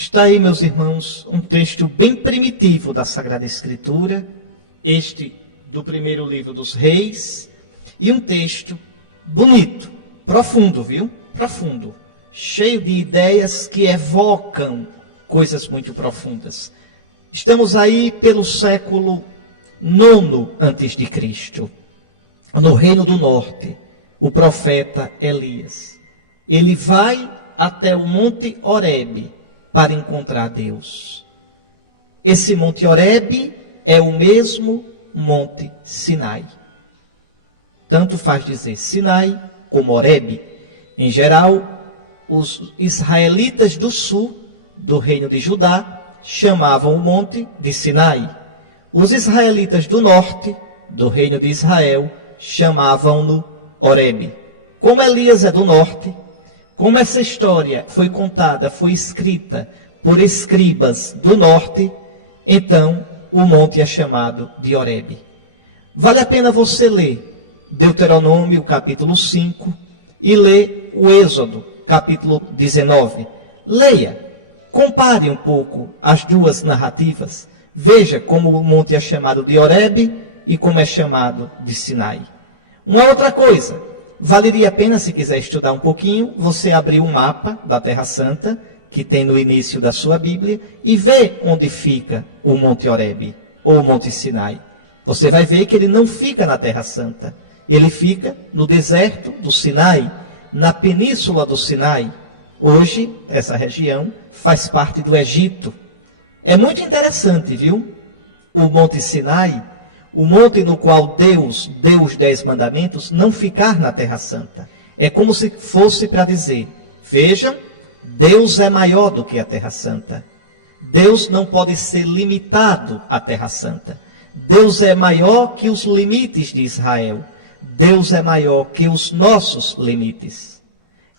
Está aí, meus irmãos, um texto bem primitivo da Sagrada Escritura, este do primeiro livro dos Reis, e um texto bonito, profundo, viu? Profundo, cheio de ideias que evocam coisas muito profundas. Estamos aí pelo século IX a.C., no Reino do Norte, o profeta Elias. Ele vai até o Monte Horebe para encontrar Deus. Esse Monte Horebe é o mesmo Monte Sinai. Tanto faz dizer Sinai como Horebe. Em geral, os israelitas do sul, do reino de Judá, chamavam o monte de Sinai. Os israelitas do norte, do reino de Israel, chamavam-no Horebe. Como Elias é do norte, como essa história foi contada, foi escrita por escribas do norte, então o monte é chamado de Horebe. Vale a pena você ler Deuteronômio, capítulo 5, e ler o Êxodo, capítulo 19. Leia, compare um pouco as duas narrativas. Veja como o monte é chamado de Horebe e como é chamado de Sinai. Uma outra coisa, valeria a pena, se quiser estudar um pouquinho, você abrir um mapa da Terra Santa, que tem no início da sua Bíblia, e ver onde fica o Monte Horebe, ou o Monte Sinai. Você vai ver que ele não fica na Terra Santa. Ele fica no deserto do Sinai, na península do Sinai. Hoje, essa região faz parte do Egito. É muito interessante, viu? O Monte Sinai, o monte no qual Deus deu os 10 mandamentos, não ficar na Terra Santa. É como se fosse para dizer, vejam, Deus é maior do que a Terra Santa. Deus não pode ser limitado à Terra Santa. Deus é maior que os limites de Israel. Deus é maior que os nossos limites.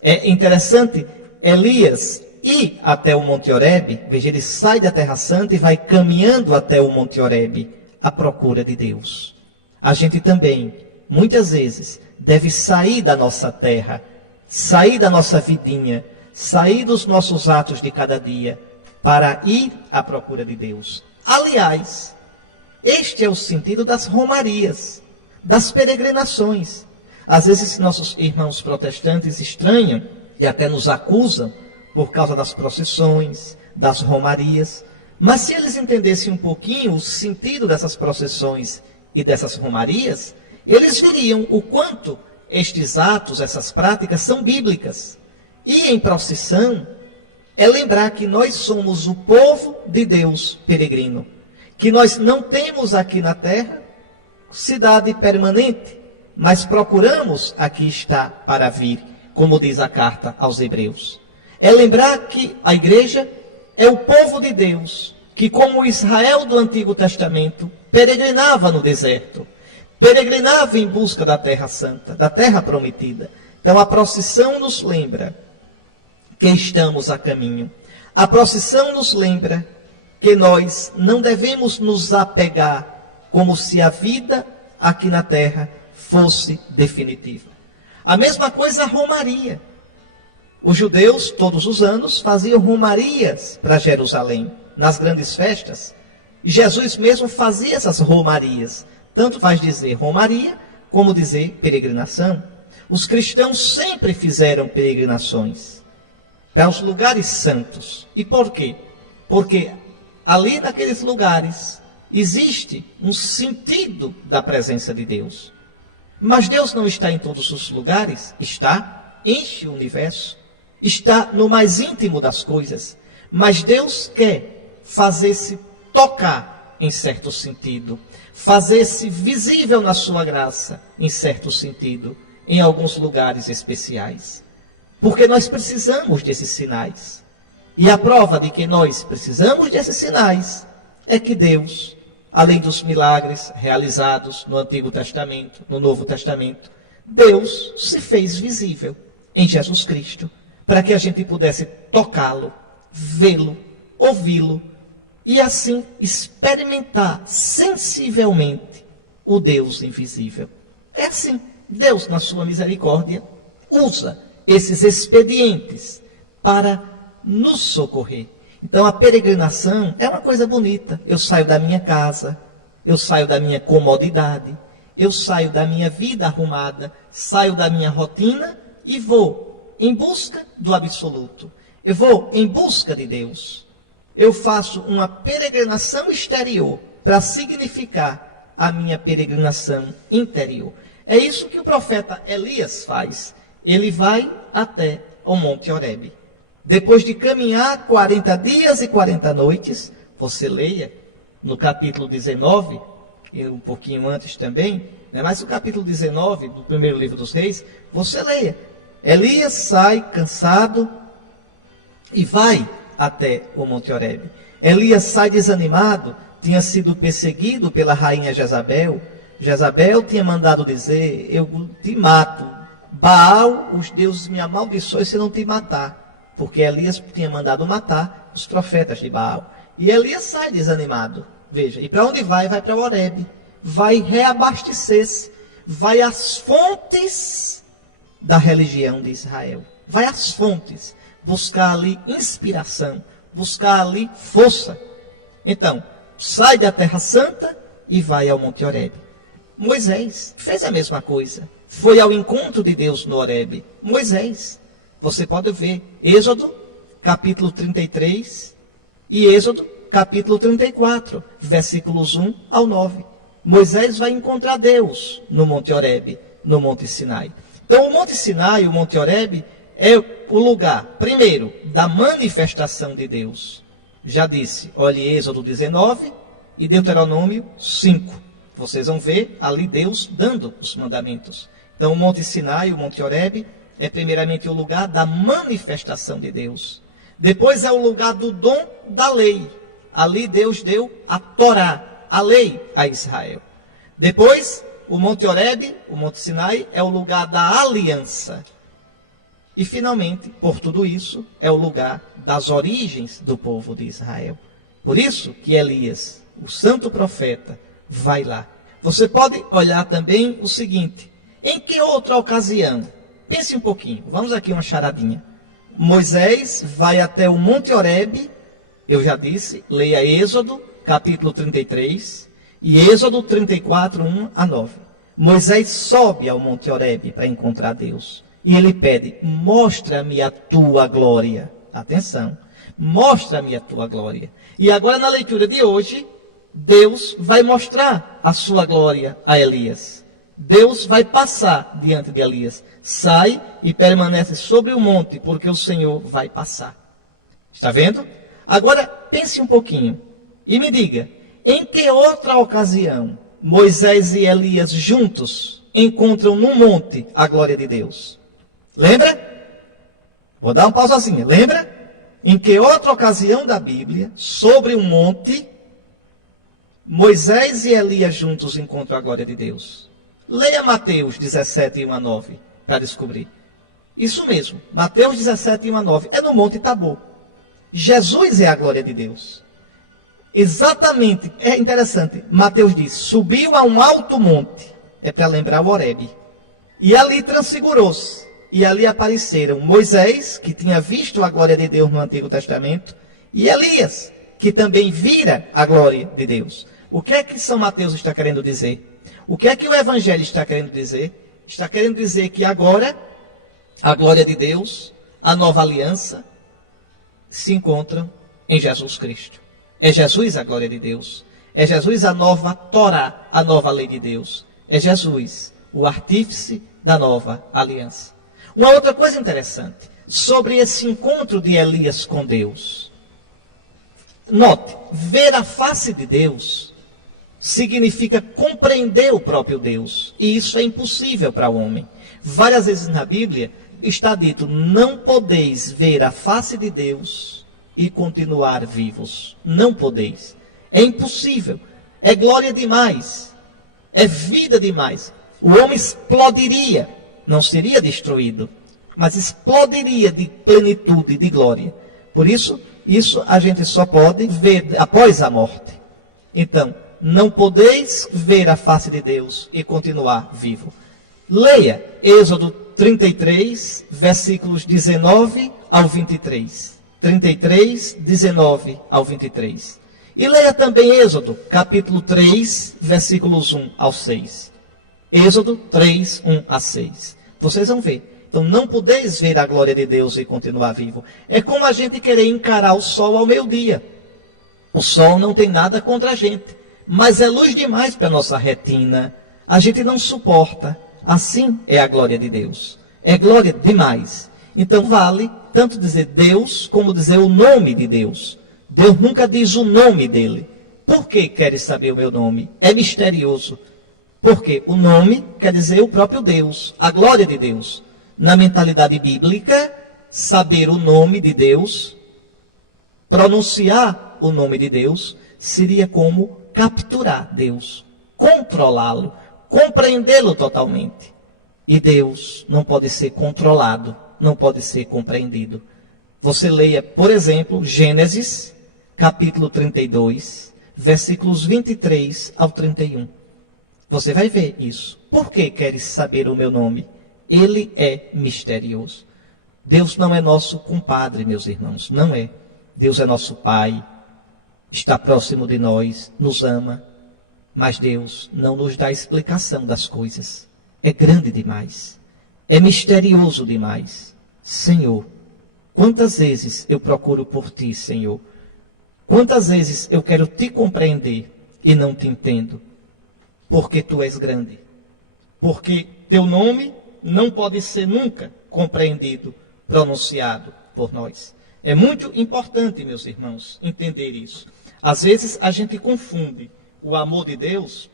É interessante, Elias ir até o Monte Horebe, veja, ele sai da Terra Santa e vai caminhando até o Monte Horebe, à procura de Deus. A gente também, muitas vezes, deve sair da nossa terra, sair da nossa vidinha, sair dos nossos atos de cada dia, para ir à procura de Deus. Aliás, este é o sentido das romarias, das peregrinações. Às vezes nossos irmãos protestantes estranham e até nos acusam por causa das procissões, das romarias. Mas se eles entendessem um pouquinho o sentido dessas procissões e dessas romarias, eles veriam o quanto estes atos, essas práticas são bíblicas. E em procissão é lembrar que nós somos o povo de Deus peregrino, que nós não temos aqui na terra cidade permanente, mas procuramos aqui estar para vir, como diz a carta aos Hebreus. É lembrar que a igreja é o povo de Deus, que como o Israel do Antigo Testamento, peregrinava no deserto, peregrinava em busca da Terra Santa, da Terra Prometida. Então a procissão nos lembra que estamos a caminho. A procissão nos lembra que nós não devemos nos apegar como se a vida aqui na terra fosse definitiva. A mesma coisa a romaria. Os judeus, todos os anos, faziam romarias para Jerusalém, nas grandes festas. Jesus mesmo fazia essas romarias. Tanto faz dizer romaria, como dizer peregrinação. Os cristãos sempre fizeram peregrinações para os lugares santos. E por quê? Porque ali naqueles lugares existe um sentido da presença de Deus. Mas Deus não está em todos os lugares? Está, enche o universo. Está no mais íntimo das coisas. Mas Deus quer fazer-se tocar em certo sentido. Fazer-se visível na sua graça, em certo sentido, em alguns lugares especiais. Porque nós precisamos desses sinais. E a prova de que nós precisamos desses sinais é que Deus, além dos milagres realizados no Antigo Testamento, no Novo Testamento, Deus se fez visível em Jesus Cristo, para que a gente pudesse tocá-lo, vê-lo, ouvi-lo, e assim experimentar sensivelmente o Deus invisível. É assim, Deus, na sua misericórdia, usa esses expedientes para nos socorrer. Então a peregrinação é uma coisa bonita. Eu saio da minha casa, eu saio da minha comodidade, eu saio da minha vida arrumada, saio da minha rotina e vou em busca do absoluto. Eu vou em busca de Deus. Eu faço uma peregrinação exterior para significar a minha peregrinação interior. É isso que o profeta Elias faz. Ele vai até o Monte Horebe. Depois de caminhar 40 dias e 40 noites, você leia no capítulo 19, e um pouquinho antes também, né? Mas o capítulo 19 do primeiro livro dos Reis, você leia. Elias sai cansado e vai até o Monte Horebe. Elias sai desanimado, tinha sido perseguido pela rainha Jezabel. Jezabel tinha mandado dizer: eu te mato. Baal, os deuses me amaldiçoem se não te matar. Porque Elias tinha mandado matar os profetas de Baal. E Elias sai desanimado. Veja, e para onde vai? Vai para Horebe. Vai reabastecer-se. Vai às fontes da religião de Israel. Vai às fontes. Buscar ali inspiração. Buscar ali força. Então, sai da Terra Santa e vai ao Monte Horebe. Moisés fez a mesma coisa. Foi ao encontro de Deus no Horebe. Moisés. Você pode ver Êxodo, capítulo 33 e Êxodo, capítulo 34, versículos 1 ao 9. Moisés vai encontrar Deus no Monte Horebe, no Monte Sinai. Então, o Monte Sinai, o Monte Horebe, é o lugar, primeiro, da manifestação de Deus. Já disse, olhe Êxodo 19 e Deuteronômio 5. Vocês vão ver ali Deus dando os mandamentos. Então, o Monte Sinai, o Monte Horebe, é primeiramente o lugar da manifestação de Deus. Depois é o lugar do dom da lei. Ali Deus deu a Torá, a lei a Israel. Depois, o Monte Horebe, o Monte Sinai, é o lugar da aliança. E finalmente, por tudo isso, é o lugar das origens do povo de Israel. Por isso que Elias, o santo profeta, vai lá. Você pode olhar também o seguinte: em que outra ocasião? Pense um pouquinho, vamos aqui uma charadinha. Moisés vai até o Monte Horebe, eu já disse, leia Êxodo, capítulo 33, e Êxodo 34, 1 a 9. Moisés sobe ao Monte Horebe para encontrar Deus. E ele pede: mostra-me a tua glória. Atenção, mostra-me a tua glória. E agora na leitura de hoje, Deus vai mostrar a sua glória a Elias. Deus vai passar diante de Elias. Sai e permanece sobre o monte, porque o Senhor vai passar. Está vendo? Agora pense um pouquinho e me diga: em que outra ocasião Moisés e Elias juntos encontram no monte a glória de Deus? Lembra? Vou dar uma pausazinha. Lembra? Em que outra ocasião da Bíblia, sobre um monte, Moisés e Elias juntos encontram a glória de Deus? Leia Mateus 17, 1 a 9, para descobrir. Isso mesmo, Mateus 17, 1 a 9, é no Monte Tabor. Jesus é a glória de Deus. Exatamente, é interessante, Mateus diz: subiu a um alto monte, é para lembrar o Horebe, e ali transfigurou-se, e ali apareceram Moisés, que tinha visto a glória de Deus no Antigo Testamento, e Elias, que também vira a glória de Deus. O que é que São Mateus está querendo dizer? O que é que o Evangelho está querendo dizer? Está querendo dizer que agora a glória de Deus, a nova aliança, se encontram em Jesus Cristo. É Jesus a glória de Deus. É Jesus a nova Torá, a nova lei de Deus. É Jesus o artífice da nova aliança. Uma outra coisa interessante sobre esse encontro de Elias com Deus. Note, ver a face de Deus significa compreender o próprio Deus. E isso é impossível para o homem. Várias vezes na Bíblia está dito: não podeis ver a face de Deus e continuar vivos. Não podeis. É impossível. É glória demais. É vida demais. O homem explodiria. Não seria destruído, mas explodiria de plenitude, de glória. Por isso a gente só pode ver após a morte. Então, não podeis ver a face de Deus e continuar vivo. Leia Êxodo 33, versículos 19 ao 23. 33, 19 ao 23. E leia também Êxodo, capítulo 3, versículos 1 ao 6. Êxodo 3, 1 a 6. Vocês vão ver. Então, não podeis ver a glória de Deus e continuar vivo. É como a gente querer encarar o sol ao meio-dia. O sol não tem nada contra a gente, mas é luz demais para a nossa retina. A gente não suporta. Assim é a glória de Deus. É glória demais. Então, vale tanto dizer Deus, como dizer o nome de Deus. Deus nunca diz o nome dele. Por que queres saber o meu nome? É misterioso. Porque o nome quer dizer o próprio Deus, a glória de Deus. Na mentalidade bíblica, saber o nome de Deus, pronunciar o nome de Deus, seria como capturar Deus, controlá-lo, compreendê-lo totalmente. E Deus não pode ser controlado, não pode ser compreendido. Você leia, por exemplo, Gênesis, capítulo 32, versículos 23 ao 31. Você vai ver isso. Por que queres saber o meu nome? Ele é misterioso. Deus não é nosso compadre, meus irmãos, não é. Deus é nosso Pai, está próximo de nós, nos ama, mas Deus não nos dá explicação das coisas. É grande demais, é misterioso demais. Senhor, quantas vezes eu procuro por Ti, Senhor? Quantas vezes eu quero Te compreender e não Te entendo? Porque Tu és grande, porque Teu nome não pode ser nunca compreendido, pronunciado por nós. É muito importante, meus irmãos, entender isso. Às vezes a gente confunde o amor de Deus,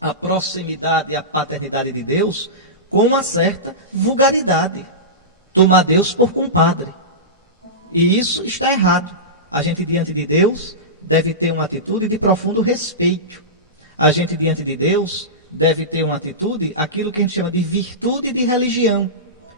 a proximidade e a paternidade de Deus, com uma certa vulgaridade. Tomar Deus por compadre. E isso está errado. A gente diante de Deus deve ter uma atitude de profundo respeito. A gente diante de Deus deve ter uma atitude, aquilo que a gente chama de virtude de religião.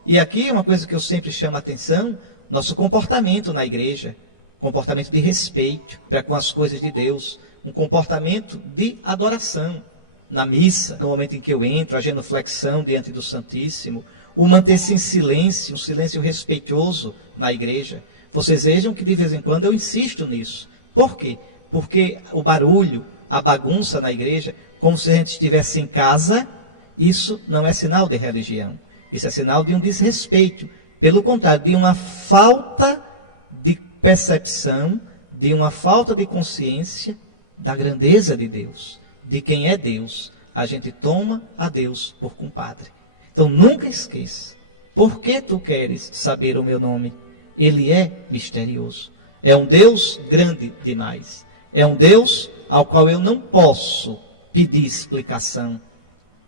E aqui uma coisa que eu sempre chamo a atenção, nosso comportamento na igreja, comportamento de respeito para com as coisas de Deus, um comportamento de adoração na missa, no momento em que eu entro, a genuflexão diante do Santíssimo, o manter-se em silêncio, um silêncio respeitoso na igreja. Vocês vejam que de vez em quando eu insisto nisso. Por quê? Porque o barulho, a bagunça na igreja, como se a gente estivesse em casa, isso não é sinal de religião. Isso é sinal de um desrespeito. Pelo contrário, de uma falta de percepção, de uma falta de consciência da grandeza de Deus, de quem é Deus. A gente toma a Deus por compadre. Então nunca esqueça, por que tu queres saber o meu nome? Ele é misterioso. É um Deus grande demais. É um Deus ao qual eu não posso pedir explicação,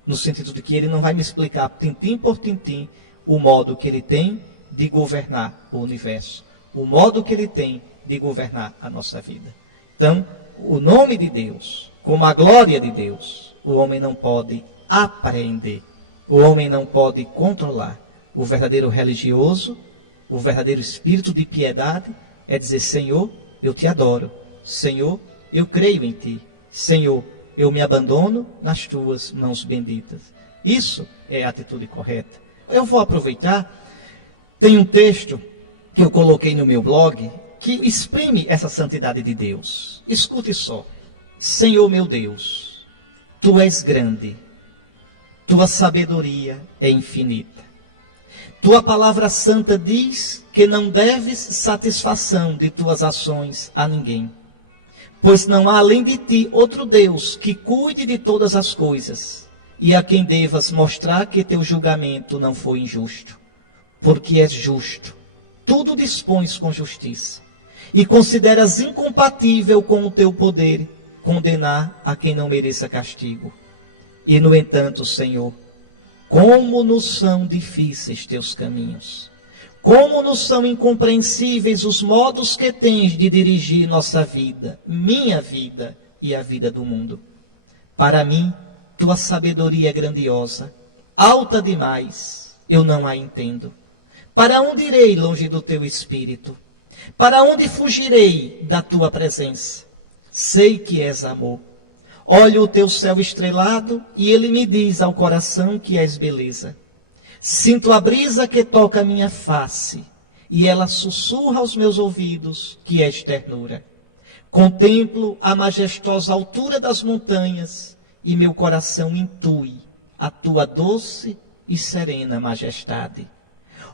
no sentido de que ele não vai me explicar tintim por tintim o modo que ele tem de governar o universo, o modo que ele tem de governar a nossa vida. Então, o nome de Deus, como a glória de Deus, o homem não pode apreender, o homem não pode controlar. O verdadeiro religioso, o verdadeiro espírito de piedade é dizer: Senhor, eu te adoro. Senhor, eu creio em ti. Senhor, eu me abandono nas tuas mãos benditas. Isso é a atitude correta. Eu vou aproveitar, tem um texto que eu coloquei no meu blog que exprime essa santidade de Deus. Escute só. Senhor meu Deus, tu és grande, tua sabedoria é infinita. Tua palavra santa diz que não deves satisfação de tuas ações a ninguém, pois não há além de ti outro Deus que cuide de todas as coisas, e a quem devas mostrar que teu julgamento não foi injusto, porque és justo, tudo dispões com justiça, e consideras incompatível com o teu poder condenar a quem não mereça castigo. E no entanto, Senhor, como nos são difíceis teus caminhos, como nos são incompreensíveis os modos que tens de dirigir nossa vida, minha vida e a vida do mundo. Para mim, tua sabedoria é grandiosa, alta demais, eu não a entendo. Para onde irei longe do teu espírito? Para onde fugirei da tua presença? Sei que és amor. Olho o teu céu estrelado e ele me diz ao coração que és beleza. Sinto a brisa que toca a minha face e ela sussurra aos meus ouvidos que és ternura. Contemplo a majestosa altura das montanhas e meu coração intui a tua doce e serena majestade.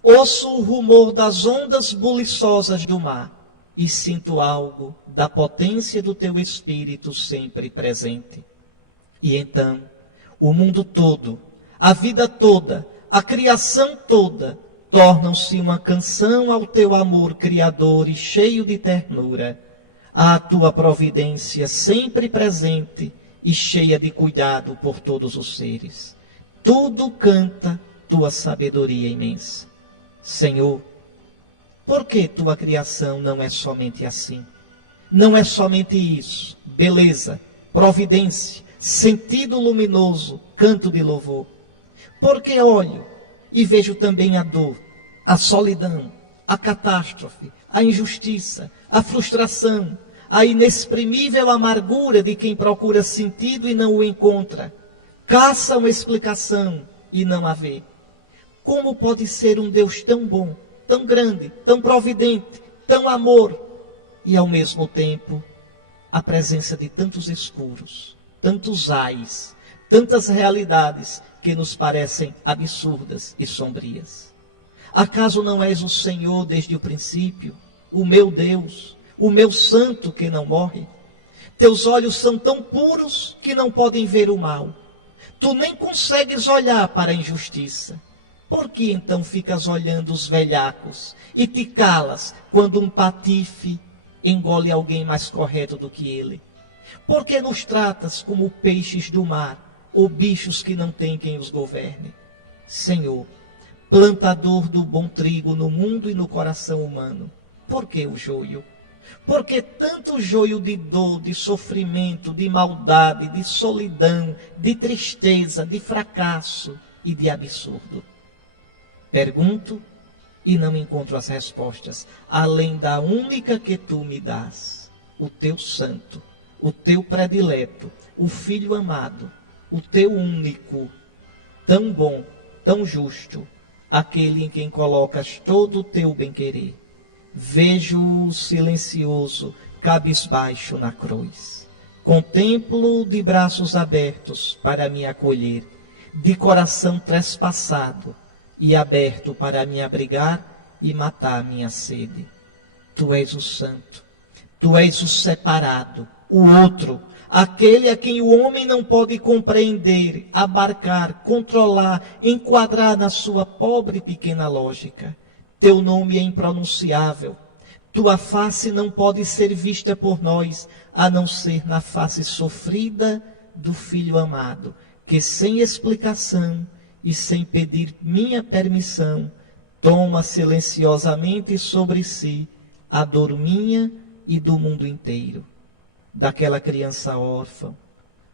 Ouço o rumor das ondas buliçosas do mar e sinto algo da potência do teu espírito sempre presente. E então, o mundo todo, a vida toda, a criação toda, tornam-se uma canção ao teu amor criador e cheio de ternura, à tua providência sempre presente e cheia de cuidado por todos os seres. Tudo canta tua sabedoria imensa. Senhor, por que tua criação não é somente assim? Não é somente isso, beleza, providência, sentido luminoso, canto de louvor. Porque olho e vejo também a dor, a solidão, a catástrofe, a injustiça, a frustração, a inexprimível amargura de quem procura sentido e não o encontra, caça uma explicação e não a vê. Como pode ser um Deus tão bom, tão grande, tão providente, tão amor, e ao mesmo tempo a presença de tantos escuros, tantos ais, tantas realidades que nos parecem absurdas e sombrias? Acaso não és o Senhor desde o princípio, o meu Deus, o meu santo que não morre? Teus olhos são tão puros que não podem ver o mal. Tu nem consegues olhar para a injustiça. Por que então ficas olhando os velhacos e te calas quando um patife engole alguém mais correto do que ele? Por que nos tratas como peixes do mar ou bichos que não têm quem os governe? Senhor, plantador do bom trigo no mundo e no coração humano, por que o joio? Por que tanto joio de dor, de sofrimento, de maldade, de solidão, de tristeza, de fracasso e de absurdo? Pergunto e não encontro as respostas, além da única que tu me dás, o teu santo, o teu predileto, o filho amado, o teu único, tão bom, tão justo, aquele em quem colocas todo o teu bem-querer. Vejo-o silencioso, cabisbaixo na cruz. Contemplo-o de braços abertos para me acolher, de coração trespassado e aberto para me abrigar e matar minha sede. Tu és o santo, tu és o separado, o outro, aquele a quem o homem não pode compreender, abarcar, controlar, enquadrar na sua pobre e pequena lógica. Teu nome é impronunciável. Tua face não pode ser vista por nós, a não ser na face sofrida do Filho amado, que sem explicação e sem pedir minha permissão, toma silenciosamente sobre si a dor minha e do mundo inteiro. Daquela criança órfã,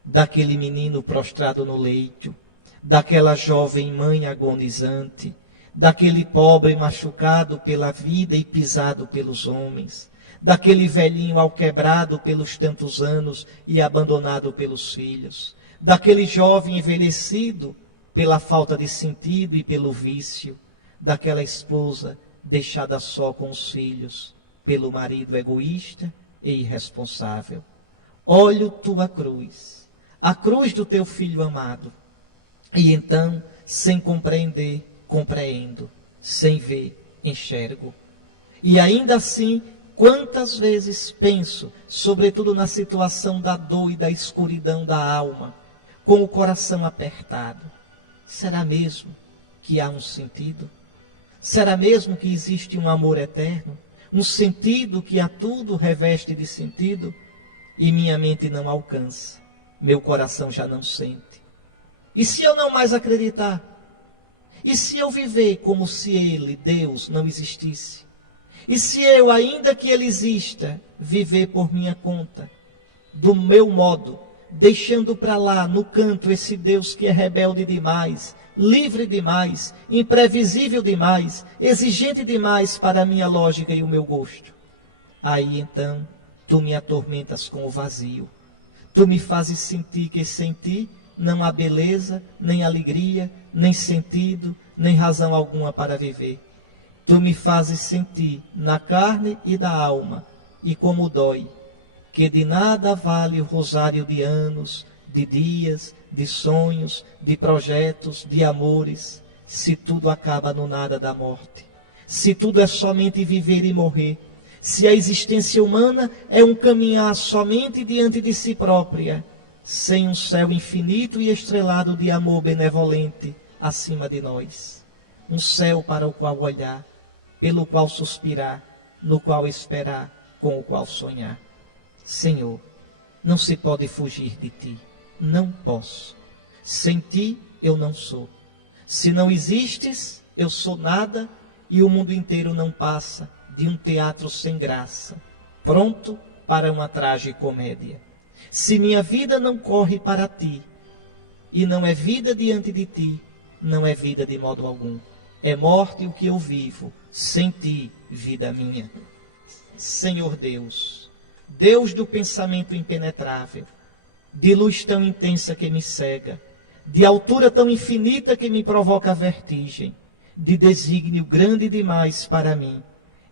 daquele menino prostrado no leito, daquela jovem mãe agonizante, daquele pobre machucado pela vida e pisado pelos homens, daquele velhinho alquebrado pelos tantos anos e abandonado pelos filhos, daquele jovem envelhecido pela falta de sentido e pelo vício, daquela esposa deixada só com os filhos, pelo marido egoísta e irresponsável. Olho tua cruz, a cruz do teu filho amado, e então, sem compreender, compreendo, sem ver, enxergo. E ainda assim, quantas vezes penso, sobretudo na situação da dor e da escuridão da alma, com o coração apertado. Será mesmo que há um sentido? Será mesmo que existe um amor eterno? Um sentido que a tudo reveste de sentido? E minha mente não alcança, meu coração já não sente. E se eu não mais acreditar? E se eu viver como se Ele, Deus, não existisse? E se eu, ainda que Ele exista, viver por minha conta, do meu modo, deixando para lá, no canto, esse Deus que é rebelde demais, livre demais, imprevisível demais, exigente demais para a minha lógica e o meu gosto? Aí então, tu me atormentas com o vazio. Tu me fazes sentir que sem ti não há beleza, nem alegria, nem sentido, nem razão alguma para viver. Tu me fazes sentir na carne e na alma, e como dói, que de nada vale o rosário de anos, de dias, de sonhos, de projetos, de amores, se tudo acaba no nada da morte, se tudo é somente viver e morrer, se a existência humana é um caminhar somente diante de si própria, sem um céu infinito e estrelado de amor benevolente acima de nós, um céu para o qual olhar, pelo qual suspirar, no qual esperar, com o qual sonhar. Senhor, não se pode fugir de ti, não posso. Sem ti eu não sou. Se não existes, eu sou nada e o mundo inteiro não passa de um teatro sem graça, pronto para uma tragicomédia. Se minha vida não corre para ti e não é vida diante de ti, não é vida de modo algum. É morte o que eu vivo, sem ti, vida minha. Senhor Deus, Deus do pensamento impenetrável, de luz tão intensa que me cega, de altura tão infinita que me provoca vertigem, de desígnio grande demais para mim,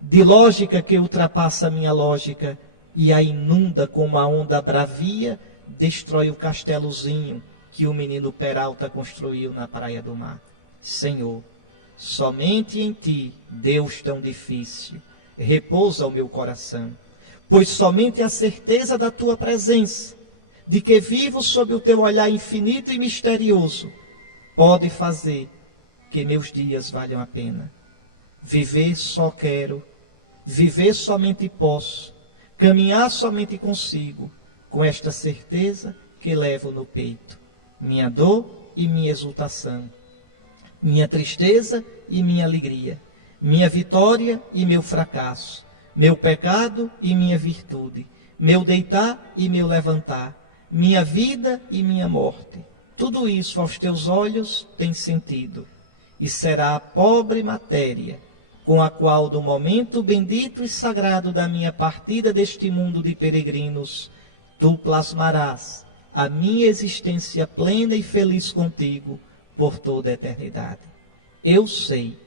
de lógica que ultrapassa minha lógica e a inunda como a onda bravia, destrói o castelozinho que o menino Peralta construiu na praia do mar. Senhor, somente em ti, Deus tão difícil, repousa o meu coração, pois somente a certeza da tua presença, de que vivo sob o teu olhar infinito e misterioso, pode fazer que meus dias valham a pena. Viver só quero, viver somente posso, caminhar somente consigo, com esta certeza que levo no peito, minha dor e minha exultação, minha tristeza e minha alegria, minha vitória e meu fracasso, meu pecado e minha virtude, meu deitar e meu levantar, minha vida e minha morte. Tudo isso aos teus olhos tem sentido, e será a pobre matéria com a qual, do momento bendito e sagrado da minha partida deste mundo de peregrinos, tu plasmarás a minha existência plena e feliz contigo por toda a eternidade. Eu sei,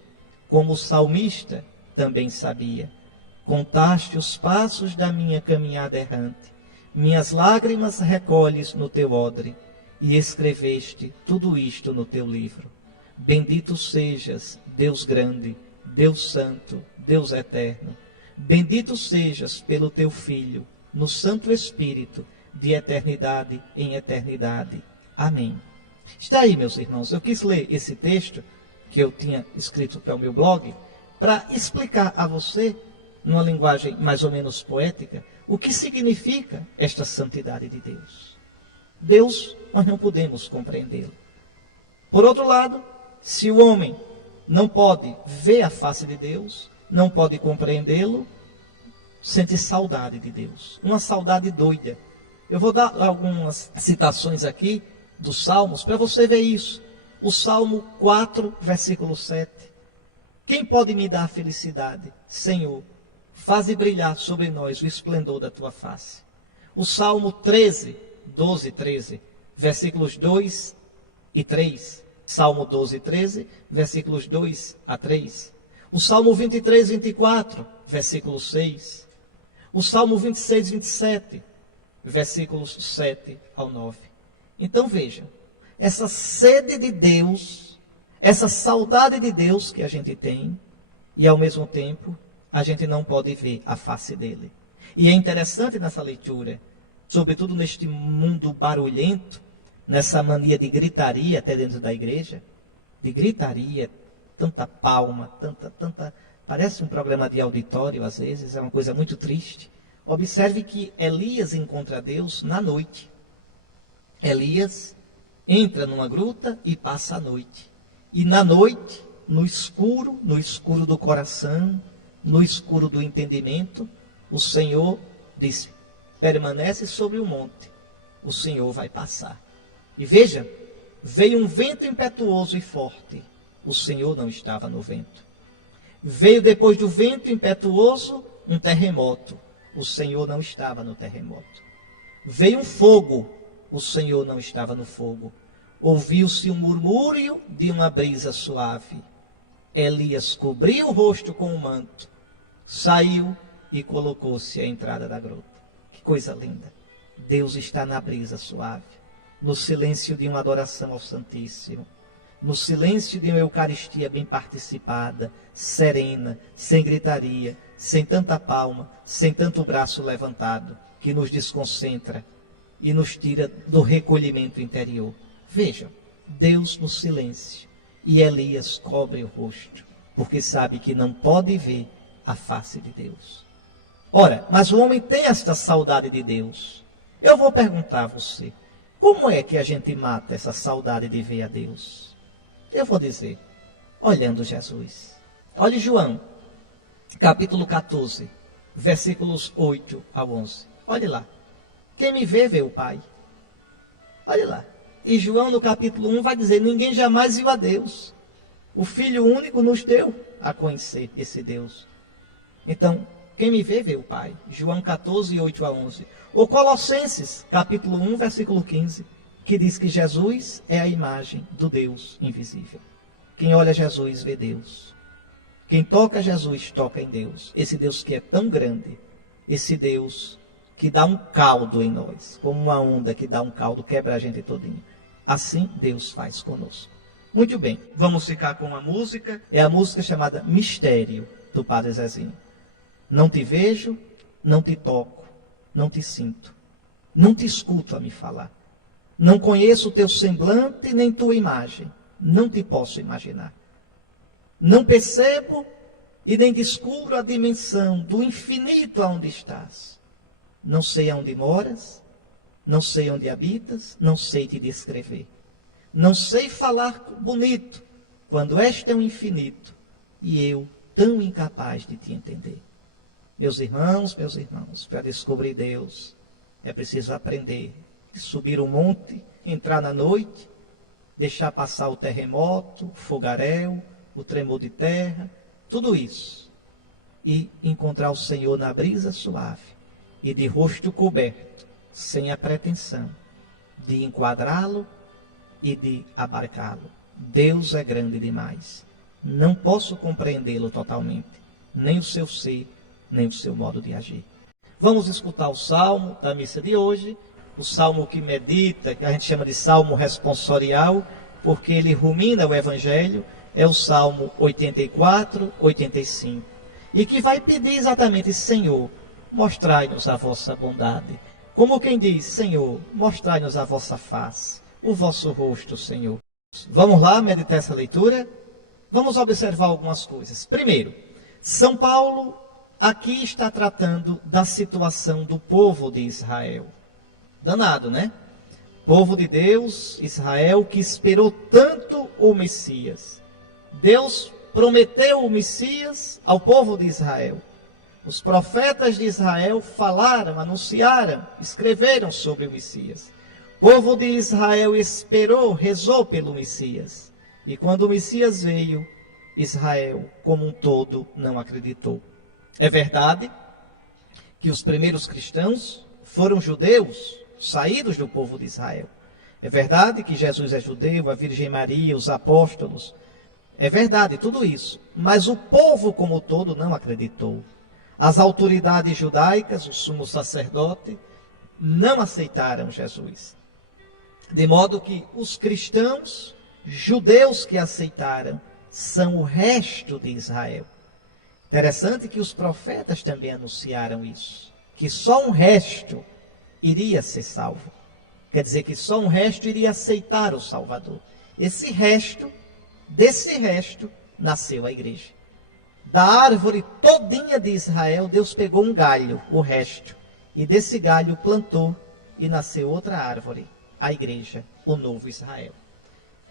como o salmista também sabia, contaste os passos da minha caminhada errante, minhas lágrimas recolhes no teu odre, e escreveste tudo isto no teu livro. Bendito sejas, Deus grande, Deus santo, Deus eterno. Bendito sejas pelo teu Filho, no Santo Espírito, de eternidade em eternidade. Amém. Está aí, meus irmãos, eu quis ler esse texto que eu tinha escrito para o meu blog, para explicar a você, numa linguagem mais ou menos poética, o que significa esta santidade de Deus. Deus, nós não podemos compreendê-lo. Por outro lado, se o homem não pode ver a face de Deus, não pode compreendê-lo, sente saudade de Deus, uma saudade doida. Eu vou dar algumas citações aqui dos Salmos para você ver isso. O Salmo 4, versículo 7. Quem pode me dar felicidade? Senhor, faze brilhar sobre nós o esplendor da tua face. O Salmo 13, 12, 13, versículos 2 e 3. Salmo 12, 13, versículos 2 a 3. O Salmo 23, 24, versículo 6. O Salmo 26, 27, versículos 7 ao 9. Então vejam, essa sede de Deus, essa saudade de Deus que a gente tem, e ao mesmo tempo a gente não pode ver a face dele. E é interessante nessa leitura, sobretudo neste mundo barulhento, nessa mania de gritaria até dentro da igreja, de gritaria, tanta palma, tanta, parece um programa de auditório às vezes, é uma coisa muito triste. Observe que Elias encontra Deus na noite. Elias entra numa gruta e passa a noite. E na noite, no escuro do coração, no escuro do entendimento, o Senhor diz, permanece sobre o monte, o Senhor vai passar. E veja, veio um vento impetuoso e forte. O Senhor não estava no vento. Veio depois do vento impetuoso um terremoto. O Senhor não estava no terremoto. Veio um fogo. O Senhor não estava no fogo. Ouviu-se um murmúrio de uma brisa suave. Elias cobriu o rosto com o manto, saiu e colocou-se à entrada da gruta. Que coisa linda! Deus está na brisa suave, no silêncio de uma adoração ao Santíssimo, no silêncio de uma Eucaristia bem participada, serena, sem gritaria, sem tanta palma, sem tanto braço levantado, que nos desconcentra e nos tira do recolhimento interior. Vejam, Deus no silêncio, e Elias cobre o rosto, porque sabe que não pode ver a face de Deus. Ora, mas o homem tem esta saudade de Deus. Eu vou perguntar a você, como é que a gente mata essa saudade de ver a Deus? Eu vou dizer, olhando Jesus. Olhe João, capítulo 14, versículos 8 a 11. Olhe lá. Quem me vê, vê o Pai. Olhe lá. E João, no capítulo 1, vai dizer, ninguém jamais viu a Deus. O Filho único nos deu a conhecer esse Deus. Então, quem me vê, vê o Pai. João 14, 8 a 11. Ou Colossenses, capítulo 1, versículo 15, que diz que Jesus é a imagem do Deus invisível. Quem olha Jesus, vê Deus. Quem toca Jesus, toca em Deus. Esse Deus que é tão grande, esse Deus que dá um caldo em nós, como uma onda que dá um caldo, quebra a gente todinho. Assim Deus faz conosco. Muito bem, vamos ficar com uma música. É a música chamada Mistério, do Padre Zezinho. Não te vejo, não te toco, não te sinto, não te escuto a me falar. Não conheço o teu semblante, nem tua imagem, não te posso imaginar. Não percebo e nem descubro a dimensão do infinito aonde estás. Não sei aonde moras, não sei onde habitas, não sei te descrever. Não sei falar bonito, quando és tão infinito, e eu tão incapaz de te entender. Meus irmãos, para descobrir Deus, é preciso aprender. Subir o monte, entrar na noite, deixar passar o terremoto, o fogaréu, o tremor de terra, tudo isso. E encontrar o Senhor na brisa suave e de rosto coberto, sem a pretensão de enquadrá-lo e de abarcá-lo. Deus é grande demais. Não posso compreendê-lo totalmente, nem o seu ser, nem o seu modo de agir. Vamos escutar o salmo da missa de hoje, o salmo que medita, que a gente chama de salmo responsorial, porque ele rumina o Evangelho, é o salmo 84, 85, e que vai pedir exatamente, Senhor, mostrai-nos a vossa bondade. Como quem diz, Senhor, mostrai-nos a vossa face, o vosso rosto, Senhor. Vamos lá meditar essa leitura? Vamos observar algumas coisas. Primeiro, São Paulo aqui está tratando da situação do povo de Israel. Danado, né? Povo de Deus, Israel, que esperou tanto o Messias. Deus prometeu o Messias ao povo de Israel. Os profetas de Israel falaram, anunciaram, escreveram sobre o Messias. O povo de Israel esperou, rezou pelo Messias. E quando o Messias veio, Israel, como um todo, não acreditou. É verdade que os primeiros cristãos foram judeus, saídos do povo de Israel. É verdade que Jesus é judeu, a Virgem Maria, os apóstolos. É verdade tudo isso. Mas o povo como todo não acreditou. As autoridades judaicas, o sumo sacerdote, não aceitaram Jesus. De modo que os cristãos, judeus que aceitaram, são o resto de Israel. Interessante que os profetas também anunciaram isso, que só um resto iria ser salvo. Quer dizer que só um resto iria aceitar o Salvador. Esse resto, desse resto, nasceu a igreja. Da árvore todinha de Israel, Deus pegou um galho, o resto, e desse galho plantou e nasceu outra árvore, a igreja, o novo Israel.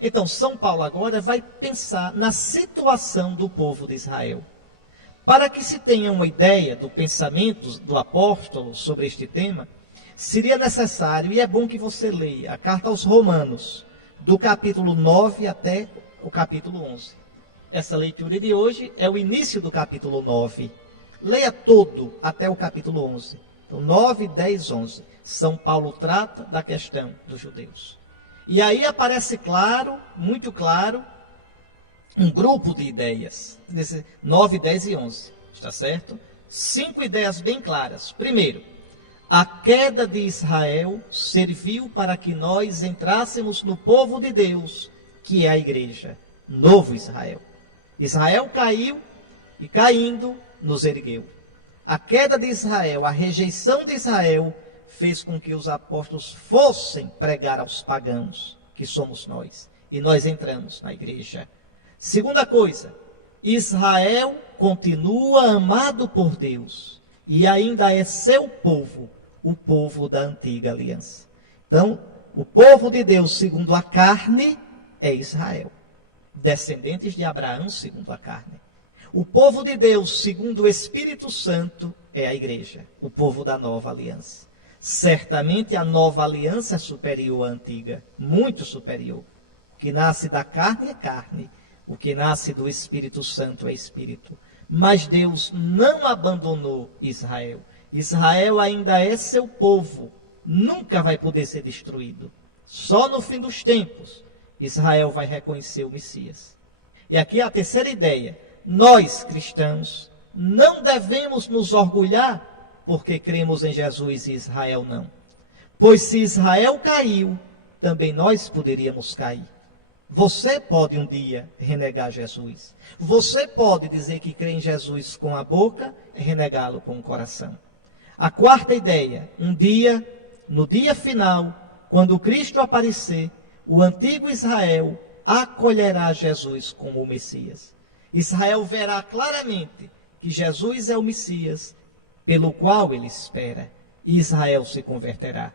Então, São Paulo agora vai pensar na situação do povo de Israel. Para que se tenha uma ideia do pensamento do apóstolo sobre este tema, seria necessário, e é bom que você leia, a carta aos Romanos, do capítulo 9 até o capítulo 11. Essa leitura de hoje é o início do capítulo 9. Leia todo até o capítulo 11. Então, 9, 10, 11. São Paulo trata da questão dos judeus. E aí aparece claro, muito claro, um grupo de ideias, 9, 10 e 11, está certo? 5 ideias bem claras. Primeiro, a queda de Israel serviu para que nós entrássemos no povo de Deus, que é a igreja, novo Israel. Israel caiu e caindo nos ergueu. A queda de Israel, a rejeição de Israel, fez com que os apóstolos fossem pregar aos pagãos, que somos nós, e nós entramos na igreja. Segunda coisa, Israel continua amado por Deus e ainda é seu povo, o povo da antiga aliança. Então, o povo de Deus segundo a carne é Israel, descendentes de Abraão segundo a carne. O povo de Deus segundo o Espírito Santo é a igreja, o povo da nova aliança. Certamente a nova aliança é superior à antiga, muito superior. O que nasce da carne é carne, o que nasce do Espírito Santo é espírito. Mas Deus não abandonou Israel. Israel ainda é seu povo, nunca vai poder ser destruído. Só no fim dos tempos, Israel vai reconhecer o Messias. E aqui a terceira ideia. Nós, cristãos, não devemos nos orgulhar porque cremos em Jesus e Israel não. Pois se Israel caiu, também nós poderíamos cair. Você pode um dia renegar Jesus. Você pode dizer que crê em Jesus com a boca e renegá-lo com o coração. A quarta ideia, no dia final, quando Cristo aparecer, o antigo Israel acolherá Jesus como o Messias. Israel verá claramente que Jesus é o Messias, pelo qual ele espera, e Israel se converterá.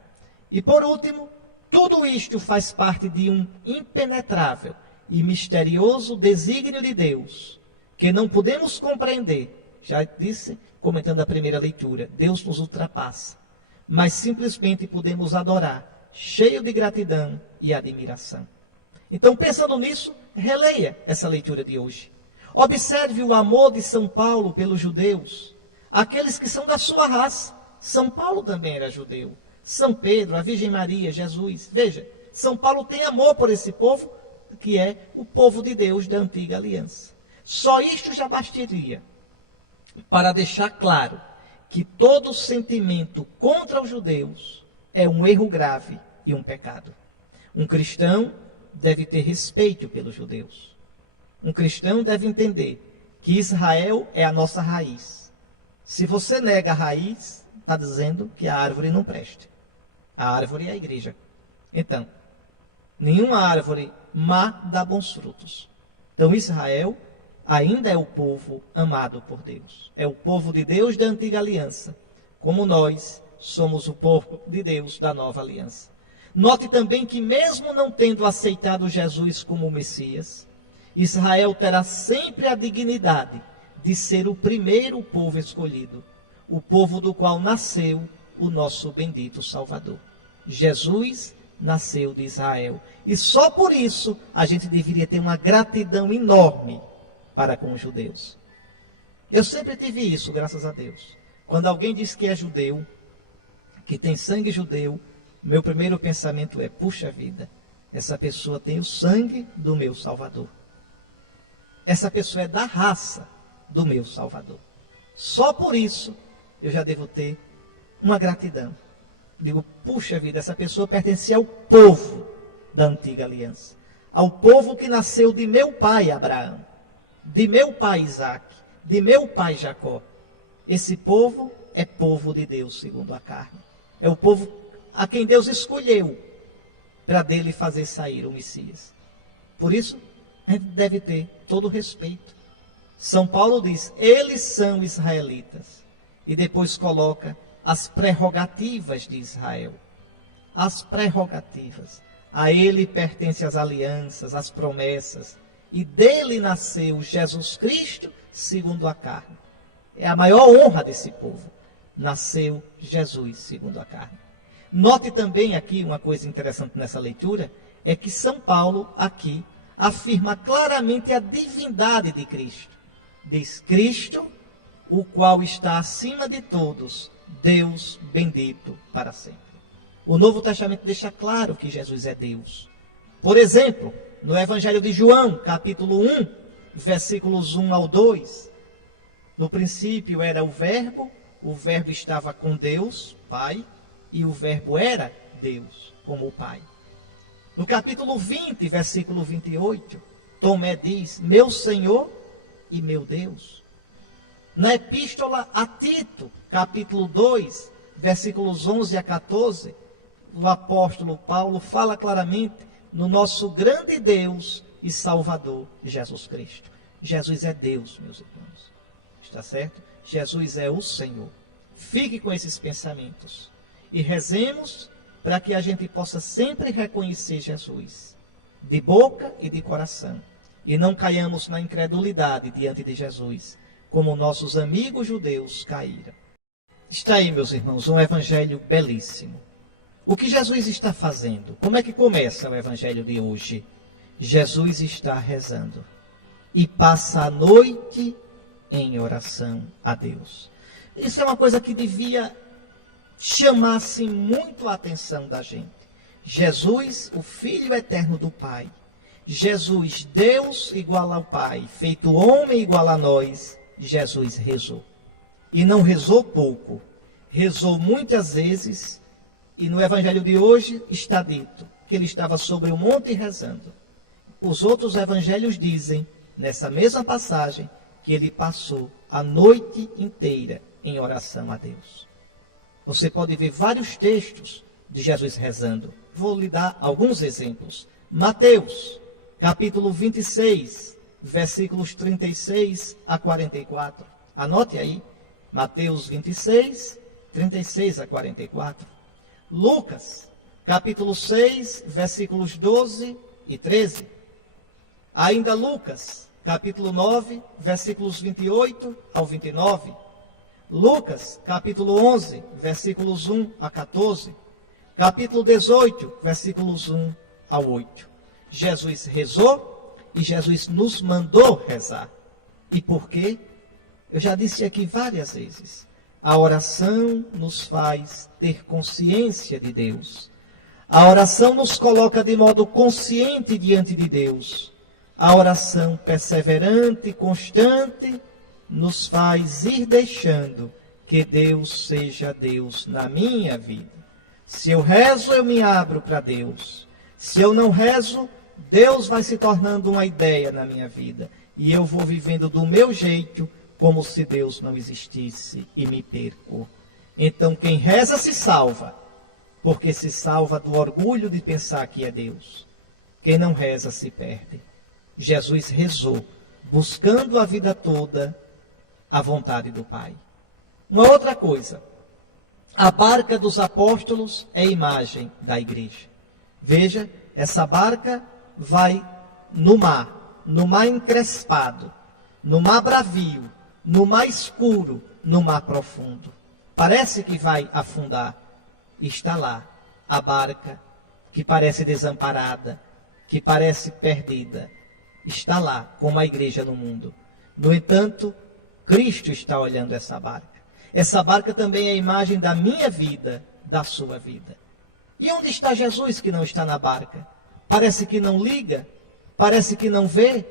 E por último, tudo isto faz parte de um impenetrável e misterioso desígnio de Deus, que não podemos compreender. Já disse, comentando a primeira leitura, Deus nos ultrapassa, mas simplesmente podemos adorar, cheio de gratidão e admiração. Então, pensando nisso, releia essa leitura de hoje. Observe o amor de São Paulo pelos judeus, aqueles que são da sua raça. São Paulo também era judeu. São Pedro, a Virgem Maria, Jesus. Veja, São Paulo tem amor por esse povo, que é o povo de Deus da antiga aliança. Só isto já bastaria para deixar claro que todo sentimento contra os judeus é um erro grave e um pecado. Um cristão deve ter respeito pelos judeus. Um cristão deve entender que Israel é a nossa raiz. Se você nega a raiz, está dizendo que a árvore não presta. A árvore é a igreja. Então, nenhuma árvore má dá bons frutos. Então, Israel ainda é o povo amado por Deus. É o povo de Deus da antiga aliança, como nós somos o povo de Deus da nova aliança. Note também que mesmo não tendo aceitado Jesus como o Messias, Israel terá sempre a dignidade de ser o primeiro povo escolhido, o povo do qual nasceu o nosso bendito Salvador. Jesus nasceu de Israel. E só por isso a gente deveria ter uma gratidão enorme para com os judeus. Eu sempre tive isso, graças a Deus. Quando alguém diz que é judeu, que tem sangue judeu, meu primeiro pensamento é, puxa vida, essa pessoa tem o sangue do meu Salvador. Essa pessoa é da raça do meu Salvador. Só por isso eu já devo ter uma gratidão. Digo, puxa vida, essa pessoa pertencia ao povo da antiga aliança. Ao povo que nasceu de meu pai Abraão, de meu pai Isaac, de meu pai Jacó. Esse povo é povo de Deus segundo a carne. É o povo a quem Deus escolheu para dele fazer sair o Messias. Por isso, a gente deve ter todo o respeito. São Paulo diz, eles são israelitas. E depois coloca as prerrogativas de Israel. As prerrogativas. A ele pertencem as alianças, as promessas. E dele nasceu Jesus Cristo segundo a carne. É a maior honra desse povo. Nasceu Jesus segundo a carne. Note também aqui uma coisa interessante nessa leitura, é que São Paulo aqui afirma claramente a divindade de Cristo. Diz Cristo, o qual está acima de todos, Deus bendito para sempre. O Novo Testamento deixa claro que Jesus é Deus. Por exemplo, no Evangelho de João, capítulo 1, versículos 1 ao 2. No princípio era o Verbo estava com Deus, Pai, e o Verbo era Deus, como o Pai. No capítulo 20, versículo 28, Tomé diz, meu Senhor e meu Deus. Na epístola a Tito, capítulo 2, versículos 11 a 14, o apóstolo Paulo fala claramente no nosso grande Deus e Salvador, Jesus Cristo. Jesus é Deus, meus irmãos. Está certo? Jesus é o Senhor. Fique com esses pensamentos. E rezemos para que a gente possa sempre reconhecer Jesus, de boca e de coração. E não caiamos na incredulidade diante de Jesus, como nossos amigos judeus caíram. Está aí, meus irmãos, um evangelho belíssimo. O que Jesus está fazendo? Como é que começa o evangelho de hoje? Jesus está rezando e passa a noite em oração a Deus. Isso é uma coisa que devia chamar assim, muito a atenção da gente. Jesus, o Filho eterno do Pai. Jesus, Deus igual ao Pai, feito homem igual a nós. Jesus rezou. E não rezou pouco. Rezou muitas vezes. E no evangelho de hoje está dito que ele estava sobre o monte rezando. Os outros evangelhos dizem, nessa mesma passagem, que ele passou a noite inteira em oração a Deus. Você pode ver vários textos de Jesus rezando. Vou lhe dar alguns exemplos. Mateus, capítulo 26, versículos 36 a 44. Anote aí. Mateus 26, 36 a 44. Lucas, capítulo 6, versículos 12 e 13. Ainda Lucas, capítulo 9, versículos 28 ao 29. Lucas, capítulo 11, versículos 1 a 14. Capítulo 18, versículos 1 a 8. Jesus rezou e Jesus nos mandou rezar. E por quê? Eu já disse aqui várias vezes. A oração nos faz ter consciência de Deus. A oração nos coloca de modo consciente diante de Deus. A oração perseverante e constante nos faz ir deixando que Deus seja Deus na minha vida. Se eu rezo, eu me abro para Deus. Se eu não rezo, Deus vai se tornando uma ideia na minha vida. E eu vou vivendo do meu jeito, como se Deus não existisse, e me perco. Então quem reza se salva, porque se salva do orgulho de pensar que é Deus. Quem não reza se perde. Jesus rezou, buscando a vida toda a vontade do Pai. Uma outra coisa, a barca dos apóstolos é imagem da igreja. Veja, essa barca vai no mar encrespado, no mar bravio, no mar escuro, no mar profundo. Parece que vai afundar. Está lá a barca que parece desamparada, que parece perdida. Está lá como a igreja no mundo. No entanto, Cristo está olhando essa barca. Essa barca também é a imagem da minha vida, da sua vida. E onde está Jesus que não está na barca? Parece que não liga, parece que não vê.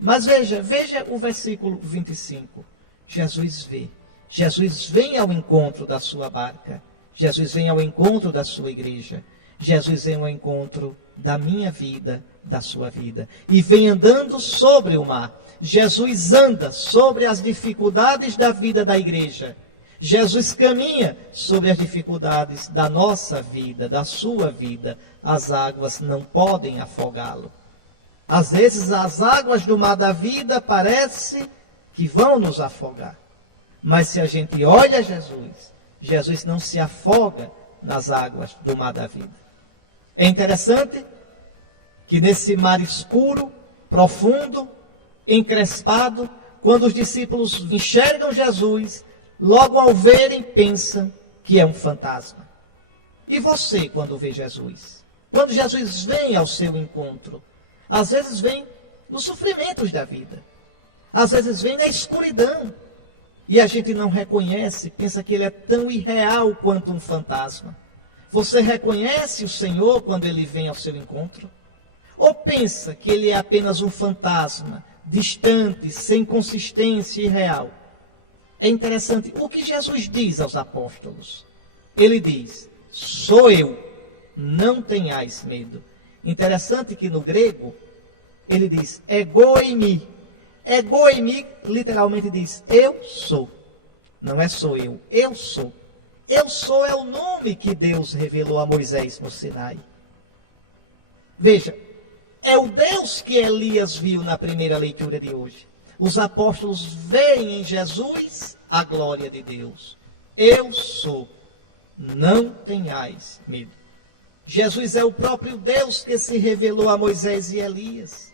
Mas veja o versículo 25. Jesus vê. Jesus vem ao encontro da sua barca. Jesus vem ao encontro da sua igreja. Jesus vem ao encontro da minha vida, da sua vida. E vem andando sobre o mar. Jesus anda sobre as dificuldades da vida da igreja. Jesus caminha sobre as dificuldades da nossa vida, da sua vida. As águas não podem afogá-lo. Às vezes as águas do mar da vida parece que vão nos afogar. Mas se a gente olha Jesus, Jesus não se afoga nas águas do mar da vida. É interessante que nesse mar escuro, profundo, encrespado, quando os discípulos enxergam Jesus, logo ao verem pensam que é um fantasma. E você quando vê Jesus? Quando Jesus vem ao seu encontro, às vezes vem nos sofrimentos da vida. Às vezes vem na escuridão. E a gente não reconhece, pensa que ele é tão irreal quanto um fantasma. Você reconhece o Senhor quando ele vem ao seu encontro? Ou pensa que ele é apenas um fantasma, distante, sem consistência e real. É interessante o que Jesus diz aos apóstolos. Ele diz: sou eu, não tenhais medo. Interessante que no grego ele diz ego eimi. Ego eimi literalmente diz eu sou. Não é sou eu sou. Eu sou é o nome que Deus revelou a Moisés no Sinai. Veja, é o Deus que Elias viu na primeira leitura de hoje. Os apóstolos veem em Jesus a glória de Deus. Eu sou, não tenhais medo. Jesus é o próprio Deus que se revelou a Moisés e Elias.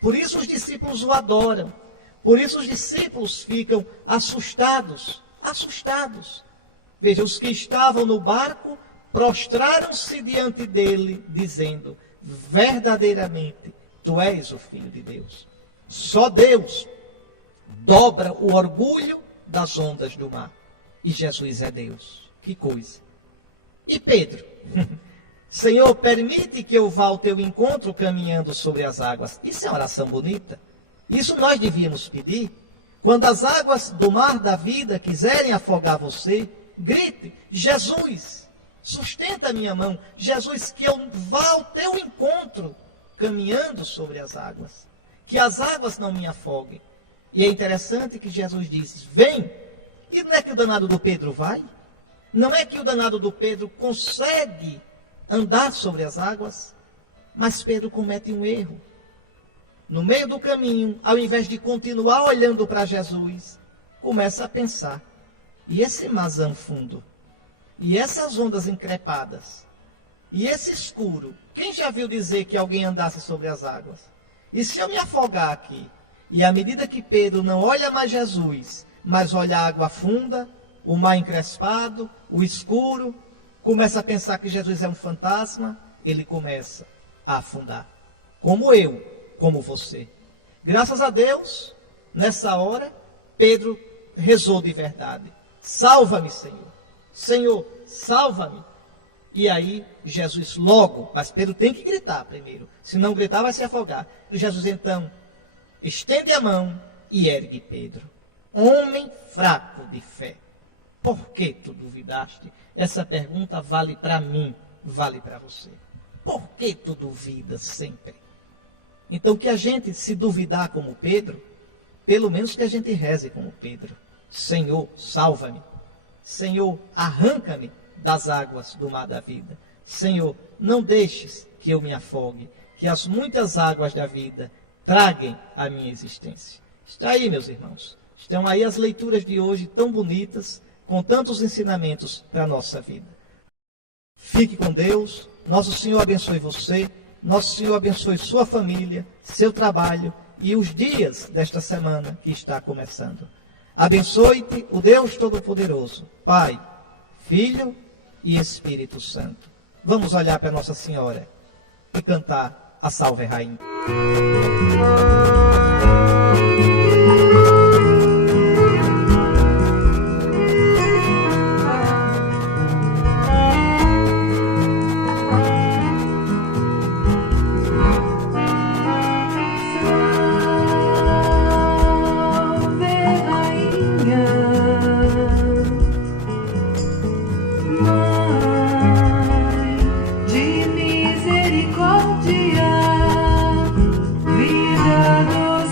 Por isso os discípulos o adoram. Por isso os discípulos ficam assustados. Veja, os que estavam no barco prostraram-se diante dele, dizendo: verdadeiramente, tu és o Filho de Deus. Só Deus dobra o orgulho das ondas do mar. E Jesus é Deus. Que coisa. E Pedro? Senhor, permite que eu vá ao teu encontro caminhando sobre as águas. Isso é uma oração bonita. Isso nós devíamos pedir. Quando as águas do mar da vida quiserem afogar você, grite: Jesus, sustenta a minha mão. Jesus, que eu vá ao teu encontro caminhando sobre as águas. Que as águas não me afoguem. E é interessante que Jesus diz: vem. E não é que o danado do Pedro vai? Não é que o danado do Pedro consegue andar sobre as águas? Mas Pedro comete um erro. No meio do caminho, ao invés de continuar olhando para Jesus, começa a pensar: e esse marzão fundo? E essas ondas encrepadas? E esse escuro? Quem já viu dizer que alguém andasse sobre as águas? E se eu me afogar aqui? E à medida que Pedro não olha mais Jesus, mas olha a água funda, o mar encrespado, o escuro, começa a pensar que Jesus é um fantasma, ele começa a afundar. Como eu, como você. Graças a Deus, nessa hora, Pedro rezou de verdade: salva-me, Senhor. Senhor, salva-me. E aí, Jesus logo, mas Pedro tem que gritar primeiro, se não gritar vai se afogar. E Jesus então estende a mão e ergue Pedro. Homem fraco de fé, por que tu duvidaste? Essa pergunta vale para mim, vale para você. Por que tu duvidas sempre? Então, que a gente, se duvidar como Pedro, pelo menos que a gente reze como Pedro: Senhor, salva-me. Senhor, arranca-me das águas do mar da vida. Senhor, não deixes que eu me afogue, que as muitas águas da vida traguem a minha existência. Está aí, meus irmãos. Estão aí as leituras de hoje tão bonitas, com tantos ensinamentos para a nossa vida. Fique com Deus. Nosso Senhor abençoe você. Nosso Senhor abençoe sua família, seu trabalho e os dias desta semana que está começando. Abençoe-te o Deus Todo-Poderoso, Pai, Filho e Espírito Santo. Vamos olhar para Nossa Senhora e cantar a Salve Rainha. De misericórdia, vida dos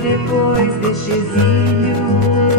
depois deste exílio.